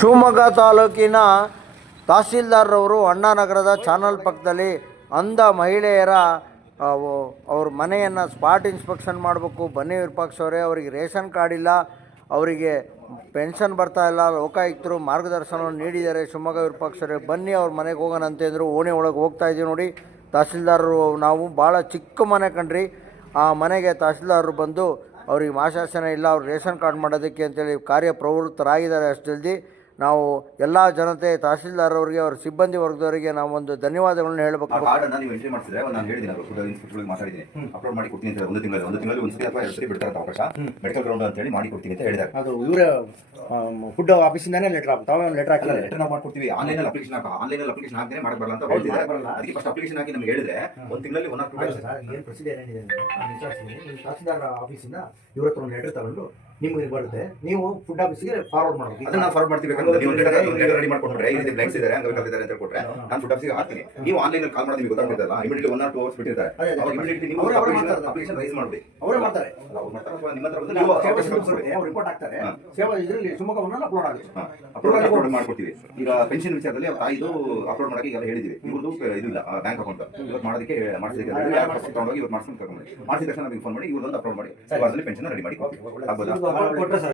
ಶಿವಮೊಗ್ಗ ತಾಲೂಕಿನ ತಹಸೀಲ್ದಾರ್ರವರು ಅಣ್ಣಾನಗರದ ಚಾನಲ್ ಪಕ್ಕದಲ್ಲಿ ಅಂಧ ಮಹಿಳೆಯರ ಅವ್ರ ಮನೆಯನ್ನು ಸ್ಪಾಟ್ ಇನ್ಸ್ಪೆಕ್ಷನ್ ಮಾಡಬೇಕು, ಬನ್ನಿ ವಿರೂಪಾಕ್ಷವರೇ, ಅವರಿಗೆ ರೇಷನ್ ಕಾರ್ಡ್ ಇಲ್ಲ, ಅವರಿಗೆ ಪೆನ್ಷನ್ ಬರ್ತಾ ಇಲ್ಲ, ಲೋಕಾಯುಕ್ತರು ಮಾರ್ಗದರ್ಶನವನ್ನು ನೀಡಿದ್ದಾರೆ. ಶಿವಮೊಗ್ಗ ವಿರೂಪಾಕ್ಷವರೇ ಬನ್ನಿ ಅವ್ರ ಮನೆಗೆ ಹೋಗೋಣ ಅಂತಂದರು. ಓಣಿ ಒಳಗೆ ಹೋಗ್ತಾ ಇದ್ದೀವಿ ನೋಡಿ. ತಹಸೀಲ್ದಾರರು ನಾವು ಭಾಳ ಚಿಕ್ಕ ಮನೆ ಕಣ್ರಿ. ಆ ಮನೆಗೆ ತಹಸೀಲ್ದಾರರು ಬಂದು ಅವ್ರಿಗೆ ಮಾಶಾಸನ ಇಲ್ಲ, ಅವ್ರು ರೇಷನ್ ಕಾರ್ಡ್ ಮಾಡೋದಕ್ಕೆ ಅಂತೇಳಿ ಕಾರ್ಯಪ್ರವೃತ್ತರಾಗಿದ್ದಾರೆ. ಅಷ್ಟು ಜಲ್ದಿ ನಾವು ಎಲ್ಲ ಜನತೆ ತಹಸೀಲ್ದಾರ್ ಅವರಿಗೆ, ಅವ್ರ ಸಿಬ್ಬಂದಿ ವರ್ಗದವರಿಗೆ ನಾವು ಒಂದು ಧನ್ಯವಾದಗಳನ್ನ ಹೇಳಬೇಕು. ಕಾರ್ಡನ್ನು ನೀವು ಎಂಟ್ರಿ ಮಾಡಿಸಿದ್ರೆ ನಾನು ಹೇಳಿದ್ದೀನಿ, ಅವರು ಇನ್ಸ್ಪೆಕ್ಟರ್ಗೆ ಮಾತಾಡಿದ್ದೀನಿ, ಅಪ್ಲೋಡ್ ಮಾಡಿ ಕೊಡ್ತೀನಿ ಅಂತ. ಒಂದು ತಿಂಗಳಲ್ಲಿ ಒಂದು ಸರಿ ಅಥವಾ ಎರಡು ಸರಿ ಬಿಡ್ತಾರೆ ಅವಕಾಶ, ಮೆಡಿಕಲ್ ಗ್ರೌಂಡ್ ಅಂತ ಹೇಳಿ ಮಾಡಿ ಕೊಡ್ತೀನಿ ಅಂತ ಹೇಳಿದ್ದಾರೆ. ಅದು ಇವರ ಫುಡ್ ಆಫೀಸಿಂದಾನೇ ಲೆಟರ್ ತಾವೇ ಲೆಟರ್ ಹಾಕಿಲ್ಲ. ಲೆಟರ್ ನಾವು ಮಾಡ್ಕೊಡ್ತೀವಿ. ಆನ್ಲೈನಲ್ಲಿ ಅಪ್ಲಿಕೇಶನ್ ಹಾಕಿದ್ರೆ ಮಾಡಕ್ ಬರಲ್ಲ ಅಂತ ಹೇಳ್ತಿದ್ದಾರೆ. ಅದಕ್ಕೆ ಫಸ್ಟ್ ಅಪ್ಲಿಕೇಶನ್ ಹಾಕಿ ನಮ್ಗೆ ಹೇಳಿದ್ರೆ ಒಂದು ತಿಂಗಳಲ್ಲಿ 1 or 2 days ಏನು ಪ್ರೊಸೀಜರ್ ಏನಿದೆ ತಹಸೀಲ್ದಾರ್ ಆಫೀಸಿಂದ ಇವ್ರ ಹತ್ರ ಒಂದು ಲೆಟರ್ ತಗೊಂಡು ನಿಮಗೆ ಬರುತ್ತೆ, ನೀವು ಫುಡ್ ಆಫೀಸ್ಗೆ ಫಾರ್ವರ್ಡ್ ಮಾಡಬೇಕು. ಅದನ್ನ ನಾವು ಫಾರ್ವರ್ಡ್ ಮಾಡ್ತೀವಿ. ನೀವು ಲೆಟರ್ ರೆಡಿ ಮಾಡ್ಕೊಟ್ರೆ ಈ ರೀತಿ ಬ್ಲೈಂಡ್ಸ್ ಇದ್ದಾರೆ, ಅಂಗವಿಕಲರಿದ್ದಾರೆ ಅಂತ ಕೊಟ್ರೆ ನಾನು ಫುಡ್ ಆಫೀಸ್ಗೆ ಹಾಕ್ತೀನಿ. ನೀವು ಆನ್ಲೈನ್ ಕಾಲ್ ಮಾಡಿ ನಿಮಗೆ ಗೊತ್ತಾಗ್ತದಲ್ಲ, ಇಮಿಡಿಯೇಟ್ಲಿ 1 or 2 hours ಬಿಟ್ಟಿರ್ತಾರೆ. ಇಮಿಡಿಯೇಟ್ಲಿ ನೀವು ಅಪ್ಲಿಕೇಶನ್ ರೈಸ್ ಮಾಡಿ ಅವರೇ ಮಾಡ್ತಾರೆ. ಅವ್ರು ಮಾಡ್ತಾರೆ, ನಿಮ್ಮ ಹತ್ರ ಬಂದು ನೀವು ಅವ್ರು ರಿಪೋರ್ಟ್ ಹಾಕ್ತಾರೆ. ಸೇವಾ ಇದರಲ್ಲಿ ಶಿವಮೊಗ್ಗವನ್ನ ಅಪ್ಲೋಡ್ ಆಗುತ್ತೆ. ಅಪ್ಲೋಡ್ ಮಾಡ್ಕೊಡ್ತೀವಿ. ಈಗ ಪೆನ್ಷನ್ ವಿಚಾರದಲ್ಲಿ ಅವ್ರ ತಾಯಿದು ಅಪ್ಲೋಡ್ ಮಾಡಕ್ಕೆ ಈಗ ಹೇಳಿದೀವಿ. ಇವ್ರದ್ದು ಇದು ಇಲ್ಲ ಬ್ಯಾಂಕ್ ಅಕೌಂಟ್, ಇವತ್ತು ಮಾಡೋದಕ್ಕೆ ಮಾಡಿಸಿದ ತಗೊಂಡೋಗಿ ಇವತ್ತು ಮಾಡಿಸ್ಕೊಂಡು ಕರ್ಕೊಂಡು ಮಾಡಿದ ತಕ್ಷಣ ನಮಗೆ ಫೋನ್ ಮಾಡಿ ಇವ್ರದೊಂದು ಅಪ್ಲೋಡ್ ಮಾಡಿ ಅದರಲ್ಲಿ ಪೆನ್ಷನ್ ರೆಡಿ ಮಾಡಿ ಆಗ್ಬೋದಾ?